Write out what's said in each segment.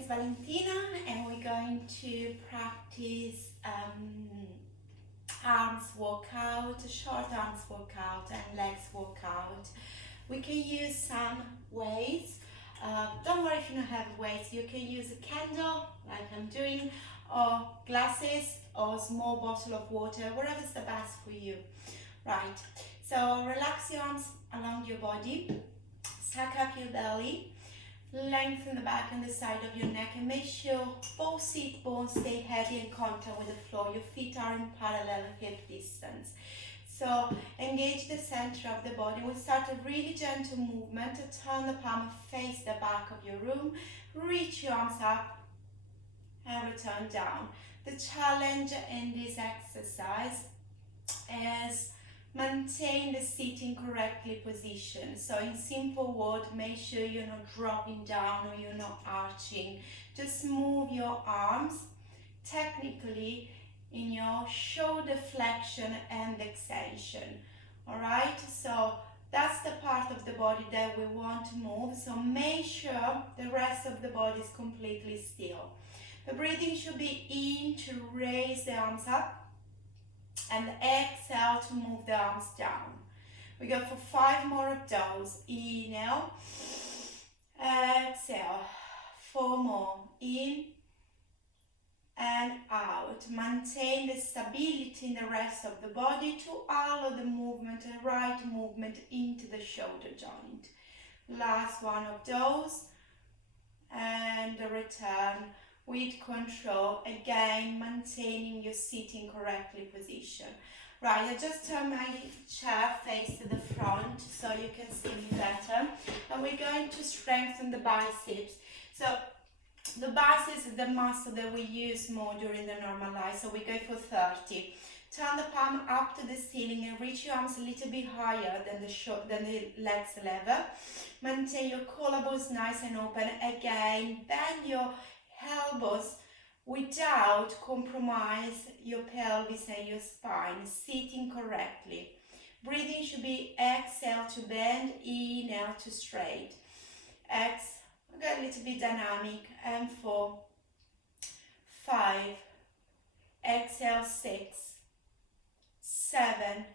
is Valentina and we're going to practice arms workout, short arms workout and legs workout. We can use some weights. Don't worry if you don't have weights. You can use a candle like I'm doing, or glasses or small bottle of water, whatever's the best for you. Right, so relax your arms along your body, suck up your belly, lengthen the back and the side of your neck, and make sure both seat bones stay heavy and contact with the floor. Your feet are in parallel hip distance. So engage the center of the body. We'll start a really gentle movement to turn the palm, face the back of your room, reach your arms up and return down. The challenge in this exercise is maintain the sitting correctly position. So in simple words, make sure you're not dropping down or you're not arching. Just move your arms technically in your shoulder flexion and extension. Alright, so that's the part of the body that we want to move. So make sure the rest of the body is completely still. The breathing should be in to raise the arms up, and exhale to move the arms down. We go for 5 more of those. Inhale, exhale, 4 more, in and out. Maintain the stability in the rest of the body to allow the movement and right movement into the shoulder joint. Last one of those, and return with control, again maintaining your sitting correctly position. Right, I just turn my chair face to the front so you can see me better, and we're going to strengthen the biceps. So the biceps is the muscle that we use more during the normal life, so we go for 30. Turn the palm up to the ceiling and reach your arms a little bit higher than the legs level. Maintain your collarbones nice and open. Again, bend your elbows without compromise your pelvis and your spine, sitting correctly. Breathing should be exhale to bend, inhale to straight. Exhale, get a little bit dynamic, and 4, 5, exhale 6, 7.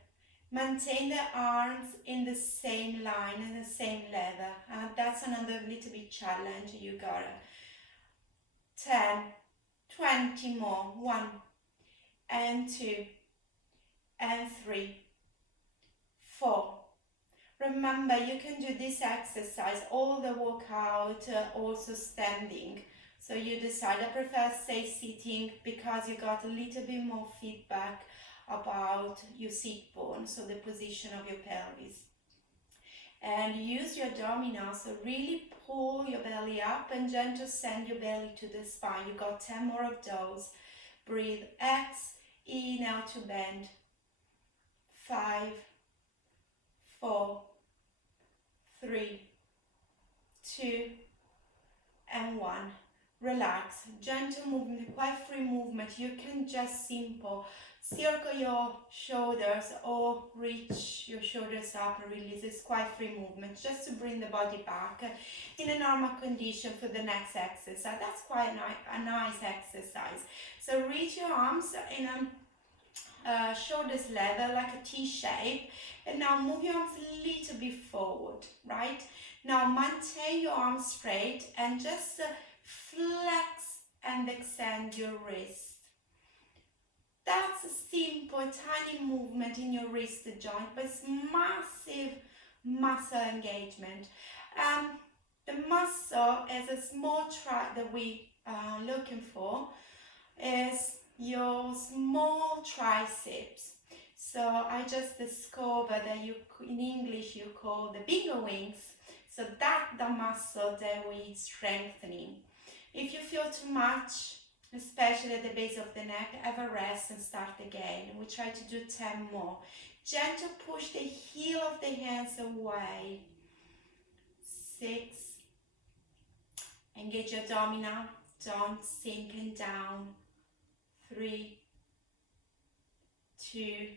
Maintain the arms in the same line and the same level. That's another little bit challenge. You got it. 10, 20 more. 1 and 2 and 3, 4. Remember, you can do this exercise all the workout also standing. So you decide. I prefer stay sitting because you got a little bit more feedback about your seat bone, so the position of your pelvis. And use your abdominals, so really pull your belly up and gentle send your belly to the spine. You got 10 more of those. Breathe, inhale to bend. 5, 4, 3, 2 and 1. Relax, gentle movement, quite free movement. You can just simple circle your shoulders or reach your shoulders up and release. It's quite free movement just to bring the body back in a normal condition for the next exercise. That's quite a nice exercise. So reach your arms in a shoulders level like a T shape, and now move your arms a little bit forward. Right now maintain your arms straight and just flex and extend your wrist. That's a simple, tiny movement in your wrist joint, but it's massive muscle engagement. The muscle is a small tract that we are looking for, is your small triceps. So I just discovered that in English you call the bingo wings. So that's the muscle that we strengthening. If you feel too much, especially at the base of the neck, have a rest and start again. We try to do 10 more. Gentle push the heel of the hands away. 6. Engage your abdominal. Don't sink and down. 3, 2,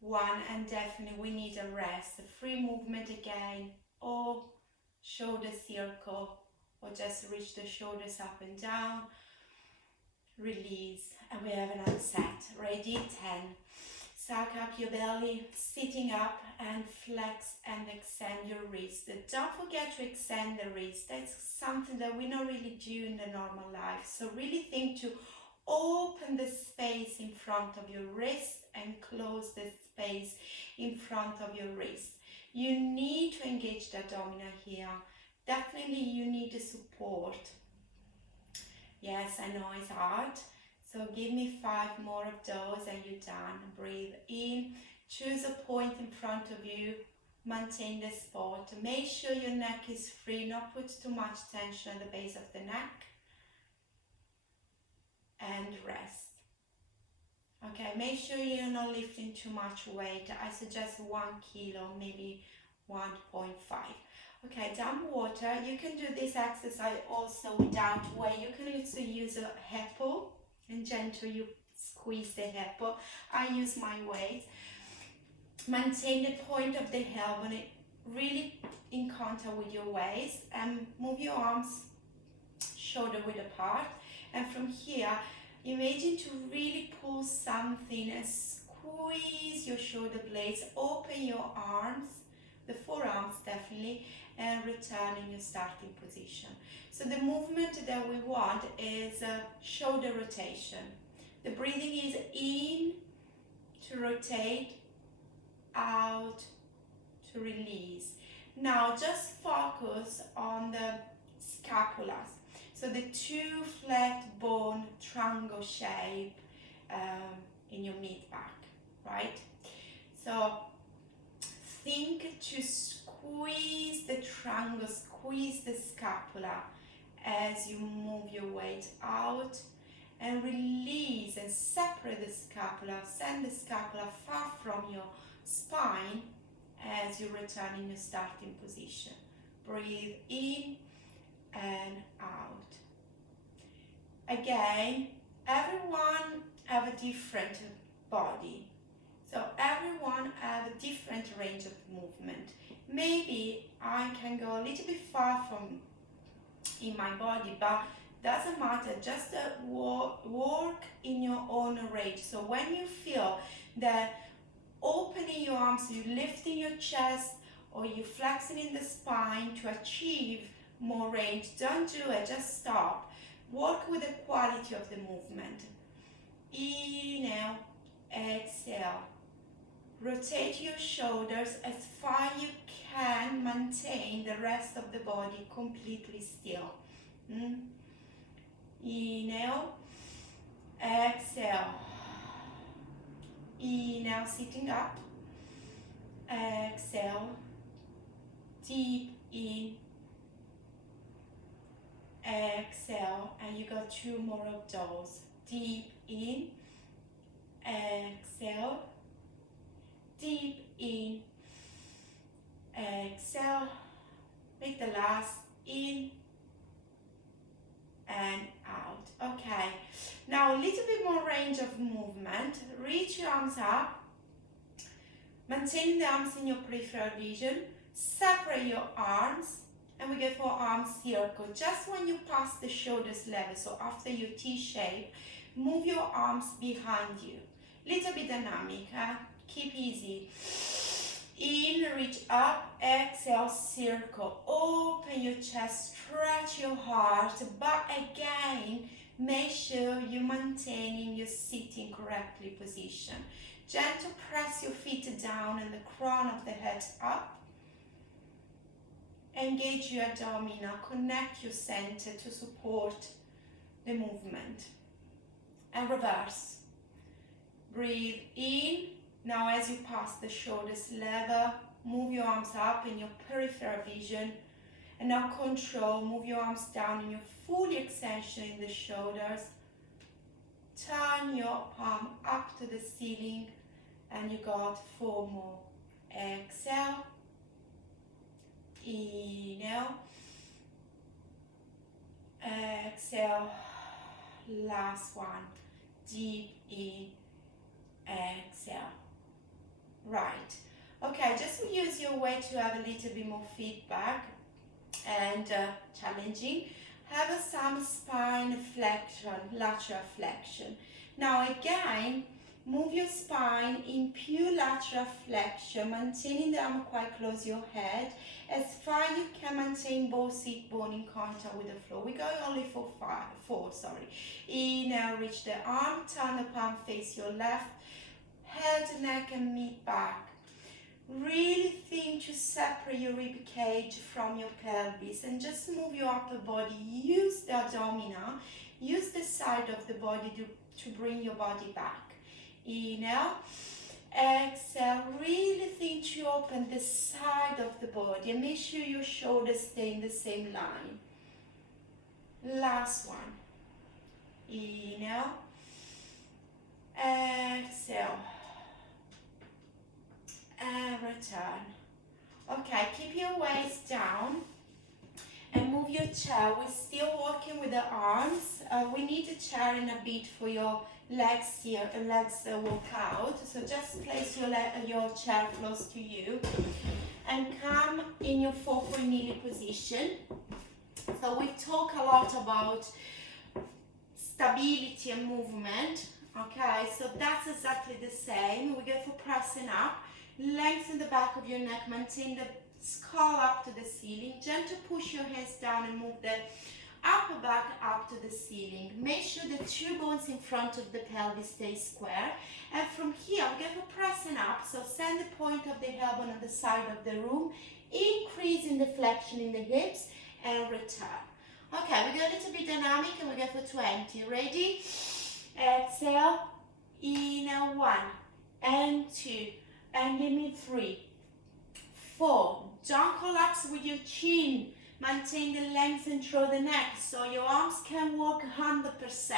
1. And definitely we need a rest. A free movement again. Or shoulder circle or just reach the shoulders up and down. Release, and we have another set. Ready? 10. Suck up your belly, sitting up, and flex and extend your wrist. Don't forget to extend the wrist. That's something that we don't really do in the normal life. So really think to open the space in front of your wrist and close the space in front of your wrist. You need to engage the abdominal here. Definitely you need the support. Yes, I know it's hard. So give me 5 more of those and you're done. Breathe in. Choose a point in front of you. Maintain the spot. Make sure your neck is free. Not put too much tension at the base of the neck. And rest. Okay, make sure you're not lifting too much weight. I suggest 1 kilo, maybe 1.5. Okay, down water. You can do this exercise also without weight. You can also use a hip pull and gently you squeeze the hip. I use my weight. Maintain the point of the elbow really in contact with your waist, and move your arms shoulder width apart. And from here, imagine to really pull something and squeeze your shoulder blades. Open your arms, the forearms definitely, and return in your starting position. So the movement that we want is a shoulder rotation. The breathing is in to rotate, out to release. Now just focus on the scapulas. So the 2 flat bone triangle shape in your mid-back, right? So think to squeeze the triangle, squeeze the scapula as you move your weight out, and release and separate the scapula. Send the scapula far from your spine as you return in your starting position. Breathe in and out. Again, everyone have a different body. So everyone have a different range of movement. Maybe I can go a little bit far from in my body, but doesn't matter, just work in your own range. So when you feel that opening your arms, you lifting your chest, or you flexing in the spine to achieve more range, don't do it, just stop. Work with the quality of the movement. Inhale, exhale. Rotate your shoulders as far you can, maintain the rest of the body completely still. Inhale, exhale. Inhale, sitting up. Exhale, deep in. Exhale, and you got 2 more of those. Deep in. Exhale, deep in. Exhale, make the last in and out. Okay, now a little bit more range of movement. Reach your arms up, maintain the arms in your peripheral vision, separate your arms, and we go for arm circle. Just when you pass the shoulders level, so after your T shape, move your arms behind you. Little bit dynamic, keep easy. In, reach up, exhale, circle. Open your chest, stretch your heart, but again, make sure you're maintaining your sitting correctly position. Gentle press your feet down and the crown of the head up. Engage your abdominal, connect your center to support the movement. And reverse. Breathe in. Now as you pass the shoulders level, move your arms up in your peripheral vision. And now control, move your arms down in your full extension in the shoulders. Turn your palm up to the ceiling, and you got 4 more. Exhale. Inhale. Exhale. Last one. Deep in. Exhale. Right. Okay, just use your weight to have a little bit more feedback. and challenging. Have some spine flexion, lateral flexion. Now again, move your spine in pure lateral flexion, maintaining the arm quite close to your head. As far as you can maintain both seat bone in contact with the floor. We're going only for four. Inhale, reach the arm, turn the palm, face your left, head, neck and mid back. Really think to separate your rib cage from your pelvis and just move your upper body. Use the abdominal, use the side of the body to bring your body back. Inhale, exhale, really think to open the side of the body and make sure your shoulders stay in the same line. Last one. Inhale, exhale, and return. Okay, keep your waist down and move your chair. We're still working with the arms. We need a chair in a bit for your legs here, walk out. So just place your chair close to you and come in your 4-point kneeling position. So we talk a lot about stability and movement. Okay, so that's exactly the same. We go for pressing up. Lengthen the back of your neck, maintain the skull up to the ceiling. Gentle push your hands down and move the upper back up to the ceiling. Make sure the 2 bones in front of the pelvis stay square. And from here, we go for pressing up. So send the point of the elbow on the side of the room, increasing the flexion in the hips, and return. Okay, we go a little bit dynamic and we go for 20. Ready? Exhale, inhale, 1 and 2. And give me 3, 4. Don't collapse with your chin. Maintain the length and through the neck so your arms can work 100%.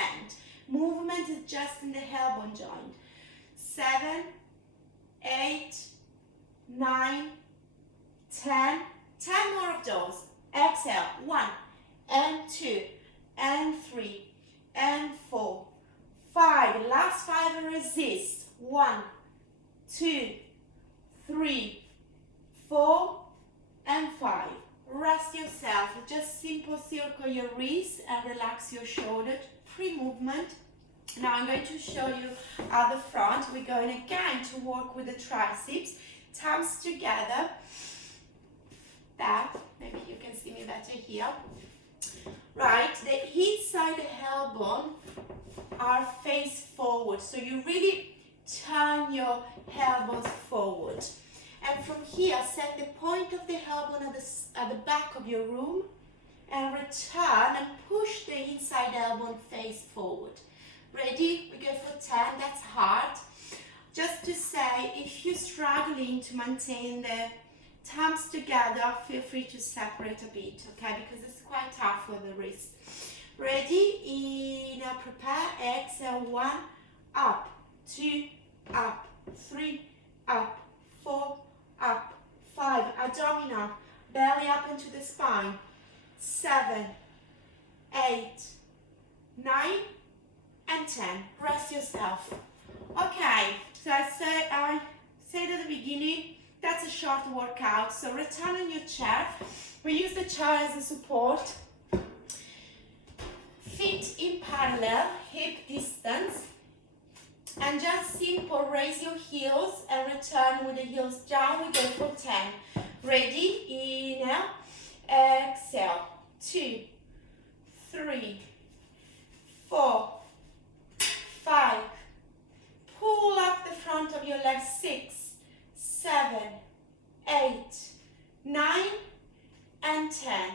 Movement is just in the elbow joint. 7, 8, 9, 10. 10 more of those. Exhale. 1 and 2 and 3 and 4, 5. Last 5 and resist. 1, 2, 3, 4, and 5. Rest yourself. Just simple circle your wrists and relax your shoulder. Free movement. Now I'm going to show you at the front. We're going again to work with the triceps. Thumbs together. That. Maybe you can see me better here. Right. The inside elbow are face forward. So you really turn your elbows forward. And from here, set the point of the elbow at the back of your room and return and push the inside elbow face forward. Ready? We go for 10. That's hard. Just to say, if you're struggling to maintain the thumbs together, feel free to separate a bit, okay? Because it's quite tough for the wrist. Ready? Inhale, prepare. Exhale, 1, up, 2, up, 3, up, 4, up, 5, abdominal, belly up into the spine, 7, 8, 9, and 10. Rest yourself. Okay, so I said at the beginning, that's a short workout. So return on your chair. We use the chair as a support. Feet in parallel, hip distance. And just simple, raise your heels and return with the heels down. We go for 10. Ready? Inhale, exhale. 2, 3, 4, 5. Pull up the front of your legs. 6, 7, 8, 9, and 10.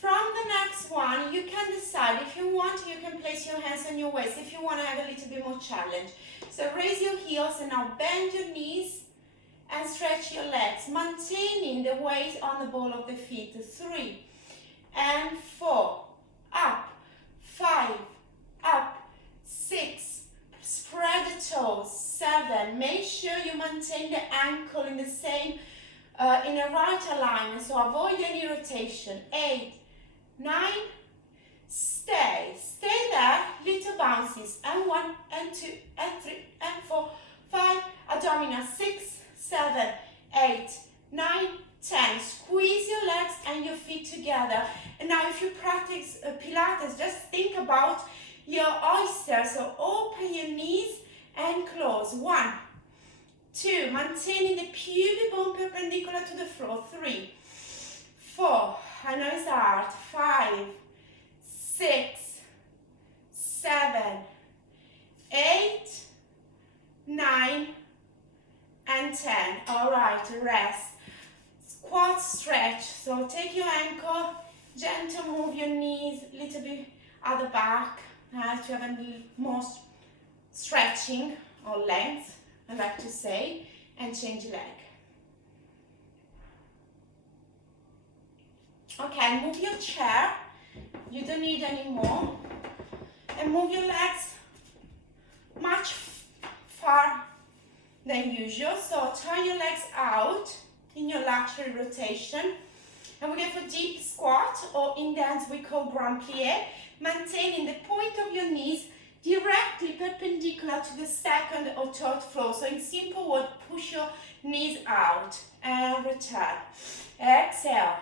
From the next one, you can decide if you want, you can place your hands on your waist if you want to have a little bit more challenge. So raise your heels and now bend your knees and stretch your legs, maintaining the weight on the ball of the feet. 3 and 4, up, 5, up, 6, spread the toes, 7, make sure you maintain the ankle in the same, in a right alignment, so avoid any rotation. 8, 9, stay there, little bounces, and 1, and 2, and 3, and 4, 5, abdominal, 6, 7, 8, 9, 10, squeeze your legs and your feet together. And now if you practice Pilates, just think about your oyster. So open your knees and close. 1, 2, maintaining the pubic bone perpendicular to the floor. 3, 4, I know it's hard. 5, 6, 7, 8, 9, and 10. All right, rest. Squat stretch. So take your ankle, gentle move your knees, little bit at the back to have a more stretching or length, I like to say, and change leg. Okay, move your chair. You don't need any more. And move your legs much far than usual. So turn your legs out in your lateral rotation. And we go for deep squat, or in dance we call grand plie, maintaining the point of your knees directly perpendicular to the second or third floor. So in simple words, push your knees out and return. Exhale,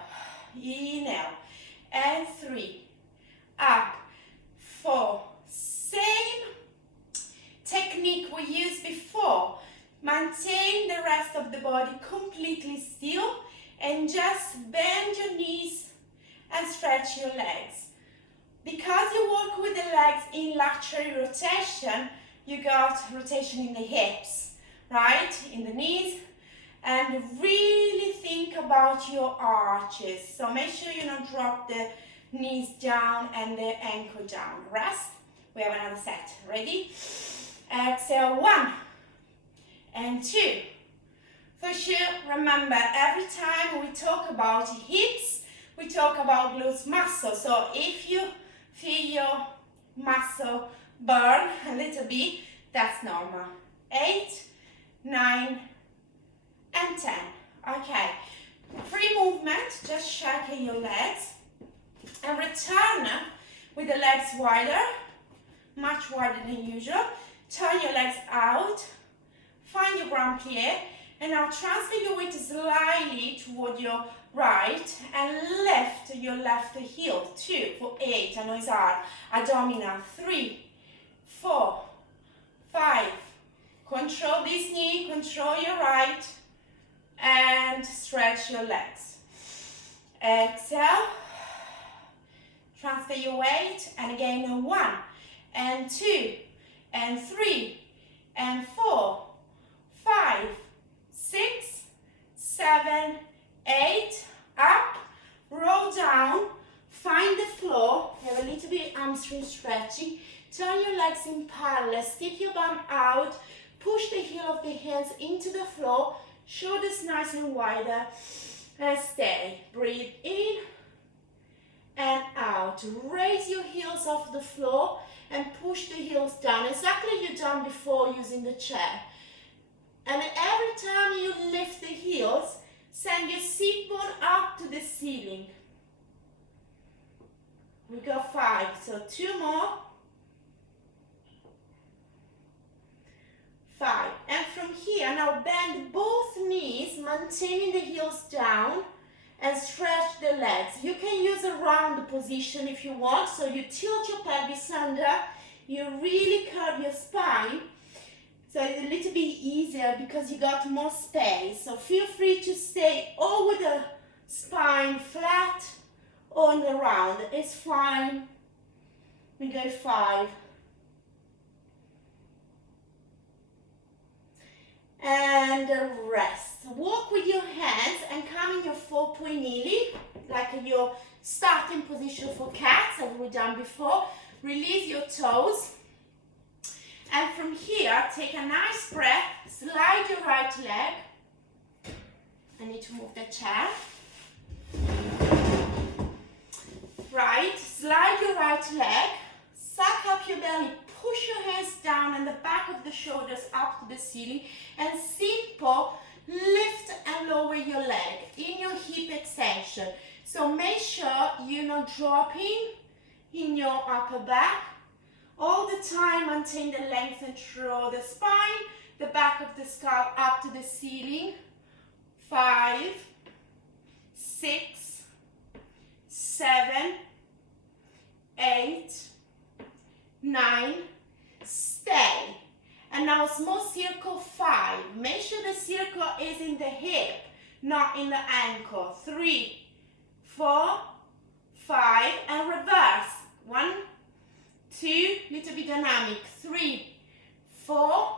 inhale, and 3, up, 4, same technique we used before. Maintain the rest of the body completely still and just bend your knees and stretch your legs. Because you work with the legs in lateral rotation, you got rotation in the hips, right? In the knees. And really think about your arches. So make sure you don't drop the knees down and the ankle down. Rest. We have another set. Ready? Exhale, 1 and 2. For sure, remember, every time we talk about hips, we talk about glutes muscle. So if you feel your muscle burn a little bit, that's normal. 8, 9, and 10. Okay. Free movement, just shaking your legs. And return with the legs wider, much wider than usual. Turn your legs out. Find your grand plie. And now transfer your weight slightly toward your right and lift your left heel. 2 for 8. I know it's hard. Abdominal. 3, 4, 5. Control this knee. Control your right. And stretch your legs. Exhale. Transfer your weight. And again, 1 and 2 and 3 and 4, 5, 6, 7, 8, up, roll down, find the floor, have a little bit hamstring stretching, turn your legs in parallel, stick your bum out, push the heel of the hands into the floor, shoulders nice and wider, and stay. Breathe in and out. Raise your heels off the floor and push the heels down, exactly as you've done before using the chair. And every time you lift the heels, send your sit bone up to the ceiling. We go 5, so 2 more. 5. And from here, now bend both knees, maintaining the heels down, and stretch the legs. You can use a round position if you want, so you tilt your pelvis under, you really curve your spine, so it's a little bit easier because you got more space. So feel free to stay or with the spine flat or on the round, it's fine. We go 5. And rest. Walk with your hands and come in your 4-point kneeling, like your starting position for cats, as we've done before. Release your toes. And from here, take a nice breath. Slide your right leg. I need to move the chair. Right, slide your right leg. Suck up your belly. Push your hands down and the back of the shoulders up to the ceiling, and simple lift and lower your leg in your hip extension. So make sure you're not dropping in your upper back. All the time maintain the length and through the spine, the back of the skull up to the ceiling. 5, 6, is in the hip, not in the ankle. 3, 4, 5, and reverse. 1, 2, little bit dynamic. 3, 4,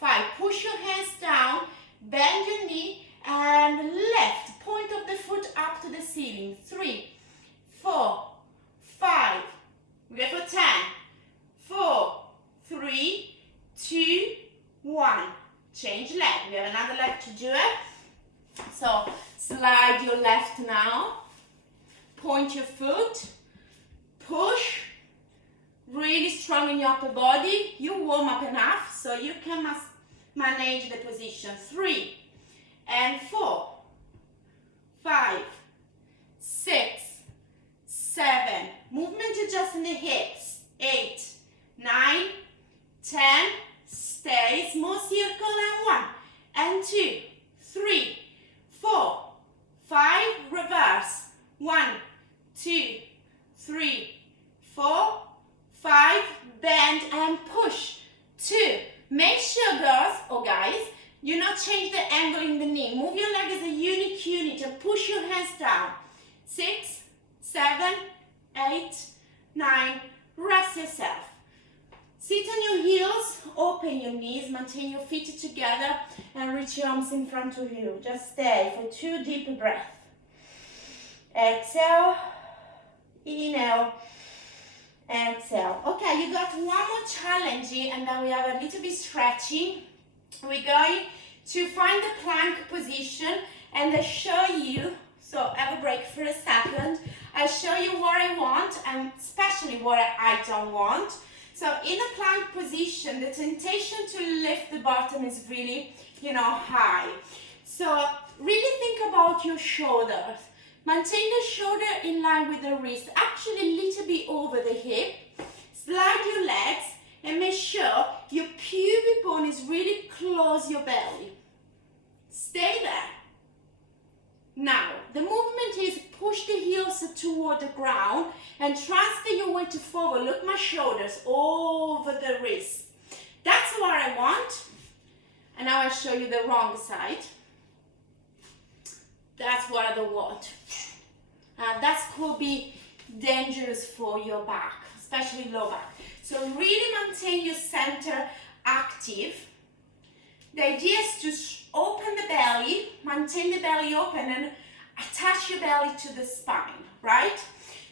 5. Push your hands down, bend your knee, and left. Point of the foot up to the ceiling. 3, 4, 5. We go for 10, 4, 3, 2, 1. Change leg. We have another leg to do it. So slide your left now. Point your foot. Push. Really strong in your upper body. You warm up enough so you can manage the position. 3 and 4, 5, 6, 7. Movement just in the hips. 8, 9, 10. Stay. Small circle and 1 and 2, 3, 4, 5. Reverse. 1, 2, 3, 4, 5. Bend and push. 2. Make sure, girls or guys, you not change the angle in the knee. Move your leg as a unique unit and push your hands down. 6, 7, 8, 9. Rest yourself. Sit on your heels, open your knees, maintain your feet together, and reach your arms in front of you. Just stay for 2 deep breaths. Exhale, inhale, exhale. Okay, you got one more challenge, and then we have a little bit stretching. We're going to find the plank position, and I show you, so have a break for a second. I show you what I want, and especially what I don't want. So in a plank position, the temptation to lift the bottom is really, high. So really think about your shoulders. Maintain the shoulder in line with the wrist, actually a little bit over the hip. Slide your legs and make sure your pubic bone is really close to your belly. Stay there. Now, the movement is push the heels toward the ground and transfer your weight forward. Look my shoulders over the wrist. That's what I want. And now I'll show you the wrong side. That's what I don't want. That could be dangerous for your back, especially low back. So really maintain your center active. The idea is to open the belly, maintain the belly open, and attach your belly to the spine, right?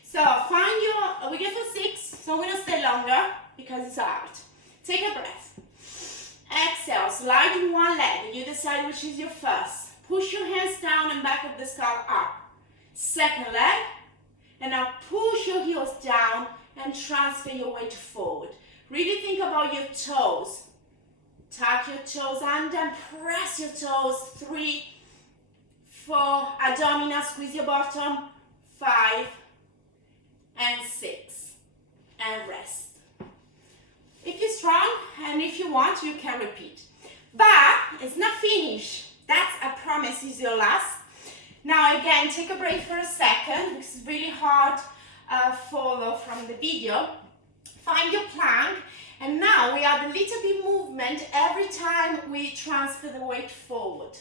So find your, we get for 6, so we're gonna stay longer because it's hard. Take a breath. Exhale, slide in one leg. You decide which is your first. Push your hands down and back of the skull up. Second leg, and now push your heels down and transfer your weight forward. Really think about your toes. Tuck your toes under and press your toes. 3, 4, abdominal, squeeze your bottom. 5 and 6, and rest. If you're strong and if you want, you can repeat. But it's not finished. That, I promise, is your last. Now again, take a break for a second. This is really hard follow from the video. Find your plank. And now we add a little bit movement every time we transfer the weight forward.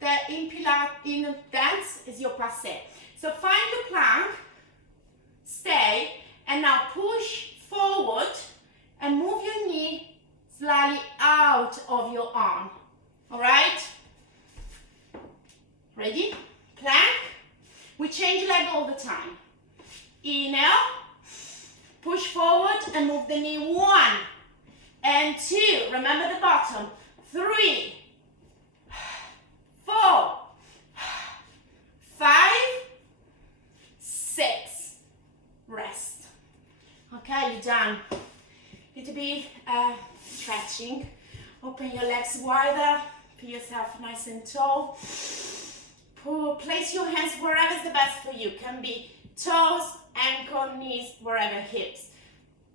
The in dance is your passé. So find your plank, stay, and now push forward and move your knee slightly out of your arm. All right? Ready? Plank. We change leg all the time. Inhale, push forward and move the knee. 1 and 2. Remember the bottom. 3, 4, 5, 6. Rest. Okay, you're done. Little bit stretching. Open your legs wider. Put yourself nice and tall. Place your hands wherever is the best for you. Can be toes, ankle, knees, wherever, hips.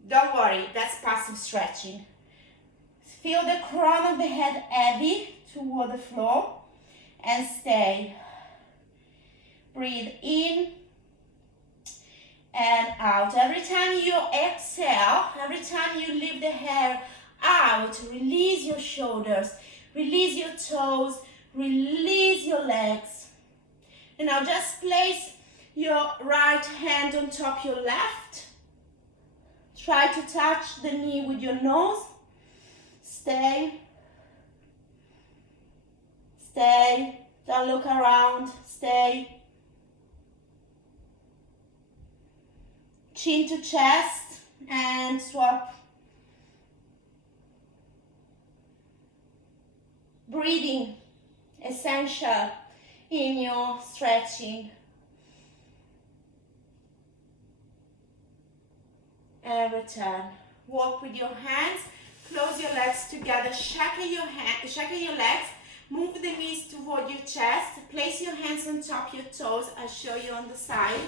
Don't worry, that's passive stretching. Feel the crown of the head heavy toward the floor and stay. Breathe in and out. Every time you exhale, every time you leave the hair out, release your shoulders, release your toes, Release your legs. And now just place your right hand on top of your left. Try to touch the knee with your nose. Stay. Stay. Don't look around. Stay. Chin to chest and swap. Breathing, essential in your stretching. And return. Walk with your hands. Close your legs together. Shake your legs. Move the knees toward your chest. Place your hands on top of your toes. I'll show you on the side.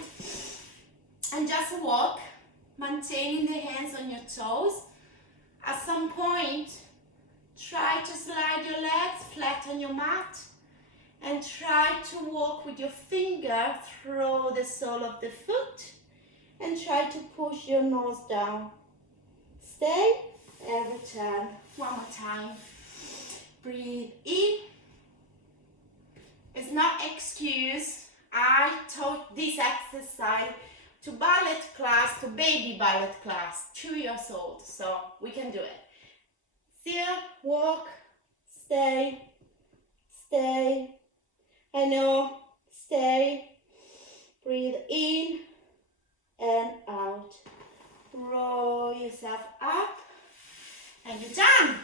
And just walk, maintaining the hands on your toes. At some point, try to slide your legs flat on your mat. And try to walk with your finger through the sole of the foot. And try to push your nose down. Stay and return. One more time. Breathe in. It's not excuse. I taught this exercise to ballet class, to baby ballet class, 2 years old. So we can do it. Still, walk, stay, stay. I know, stay. Breathe in and out. Roll yourself up and you're done.